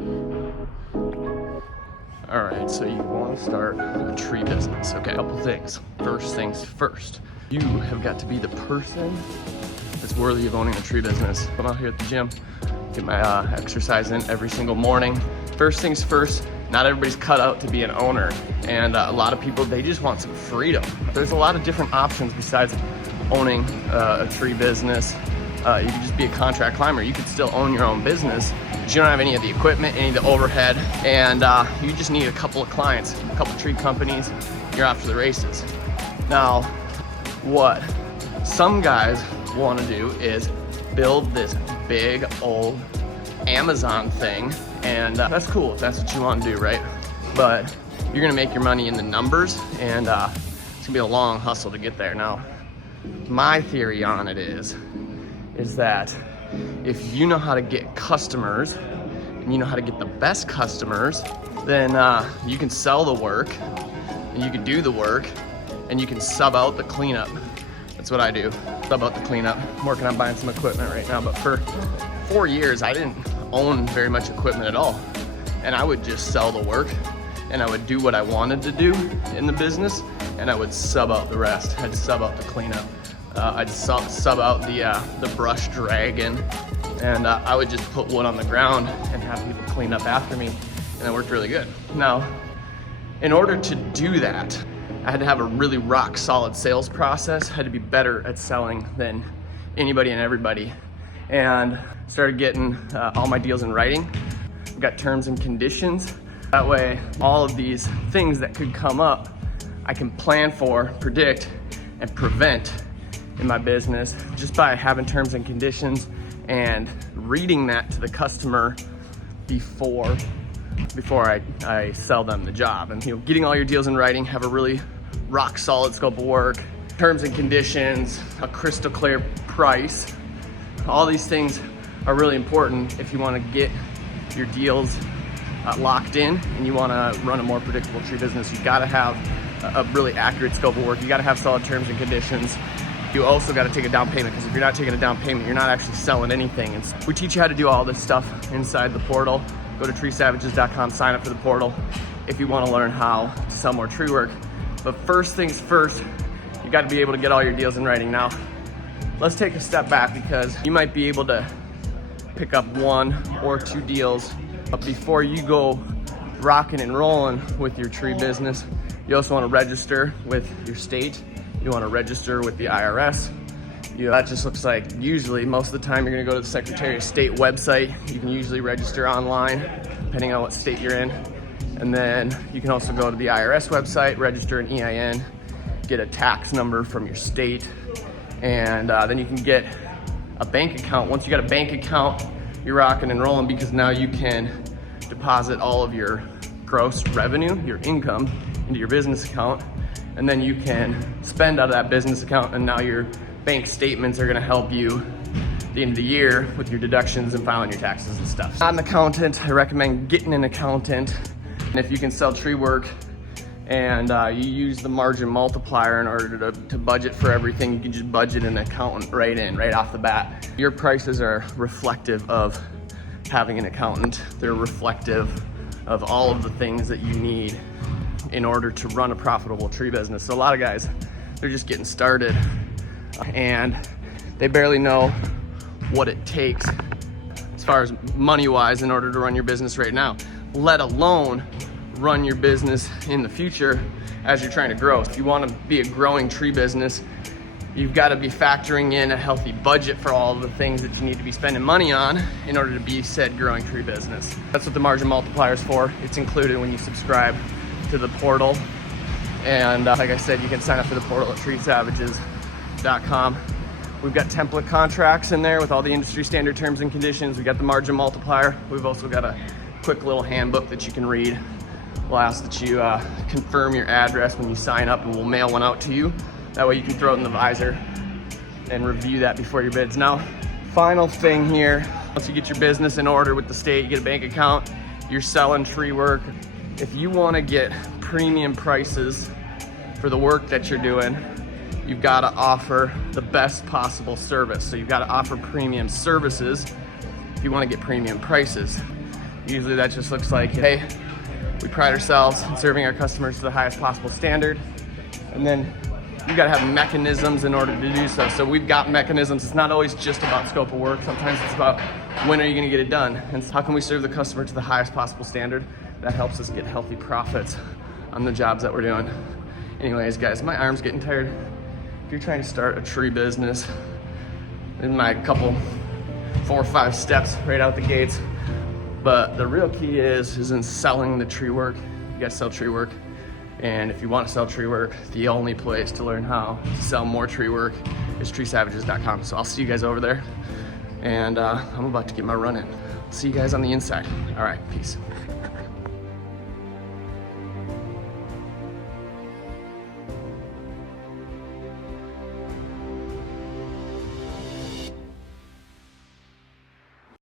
All right, so you want to start a tree business. Okay, a couple things. First things first, you have got to be the person that's worthy of owning a tree business. I'm out here at the gym, get my exercise in every single morning. First things first, not everybody's cut out to be an owner. And a lot of people, they just want some freedom. There's a lot of different options besides owning a tree business. You could just be a contract climber. You could still own your own business, but you don't have any of the equipment, any of the overhead, and you just need a couple of clients, a couple of tree companies, you're off to the races. Now, what some guys want to do is build this big old Amazon thing, and that's cool if that's what you want to do, right? But you're gonna make your money in the numbers, and it's gonna be a long hustle to get there. Now, my theory on it is that if you know how to get customers and you know how to get the best customers, then you can sell the work and you can do the work and you can sub out the cleanup. That's what I do, sub out the cleanup. I'm working on buying some equipment right now, but for 4 years I didn't own very much equipment at all. And I would just sell the work and I would do what I wanted to do in the business and I would sub out the rest. I'd sub out the cleanup. I'd sub out the brush dragging, and I would just put wood on the ground and have people clean up after me, and it worked really good. Now, in order to do that, I had to have a really rock solid sales process. I had to be better at selling than anybody and everybody, and started getting all my deals in writing. I've got terms and conditions. That way, all of these things that could come up, I can plan for, predict, and prevent in my business just by having terms and conditions and reading that to the customer before I sell them the job. And getting all your deals in writing, have a really rock solid scope of work, terms and conditions, a crystal clear price. All these things are really important if you want to get your deals locked in and you want to run a more predictable tree business. You got to have a really accurate scope of work. You got to have solid terms and conditions. You also got to take a down payment, because if you're not taking a down payment, you're not actually selling anything. And we teach you how to do all this stuff inside the portal. Go to treesavages.com, sign up for the portal if you want to learn how to sell more tree work. But first things first, you got to be able to get all your deals in writing. Now, let's take a step back, because you might be able to pick up 1 or 2 deals, but before you go rocking and rolling with your tree business, you also want to register with your state. You want to register with the IRS. That just looks like, usually, most of the time, you're going to go to the Secretary of State website. You can usually register online, depending on what state you're in. And then you can also go to the IRS website, register an EIN, get a tax number from your state, and then you can get a bank account. Once you got a bank account, you're rocking and rolling, because now you can deposit all of your gross revenue, your income, into your business account, and then you can spend out of that business account, and now your bank statements are gonna help you at the end of the year with your deductions and filing your taxes and stuff. Not an accountant, I recommend getting an accountant. And if you can sell tree work and you use the margin multiplier in order to budget for everything, you can just budget an accountant right off the bat. Your prices are reflective of having an accountant. They're reflective of all of the things that you need in order to run a profitable tree business. So a lot of guys, they're just getting started and they barely know what it takes as far as money-wise in order to run your business right now, let alone run your business in the future as you're trying to grow. If you want to be a growing tree business, you've got to be factoring in a healthy budget for all of the things that you need to be spending money on in order to be said growing tree business. That's what the margin multiplier is for. It's included when you subscribe to the portal. And like I said, you can sign up for the portal at treesavages.com. We've got template contracts in there with all the industry standard terms and conditions. We got the margin multiplier. We've also got a quick little handbook that you can read. We'll ask that you confirm your address when you sign up, and we'll mail one out to you. That way you can throw it in the visor and review that before your bids. Now, final thing here, once you get your business in order with the state, you get a bank account, you're selling tree work. If you want to get premium prices for the work that you're doing, you've got to offer the best possible service. So you've got to offer premium services if you want to get premium prices. Usually that just looks like, hey, we pride ourselves in serving our customers to the highest possible standard. And then you gotta have mechanisms in order to do so. So we've got mechanisms. It's not always just about scope of work. Sometimes it's about when are you gonna get it done? And how can we serve the customer to the highest possible standard? That helps us get healthy profits on the jobs that we're doing. Anyways, guys, my arm's getting tired. If you're trying to start a tree business, in my couple 4 or 5 steps right out the gates. But the real key is in selling the tree work. You gotta sell tree work. And if you want to sell tree work, the only place to learn how to sell more tree work is treesavages.com. So I'll see you guys over there. And I'm about to get my run in. See you guys on the inside. All right, peace.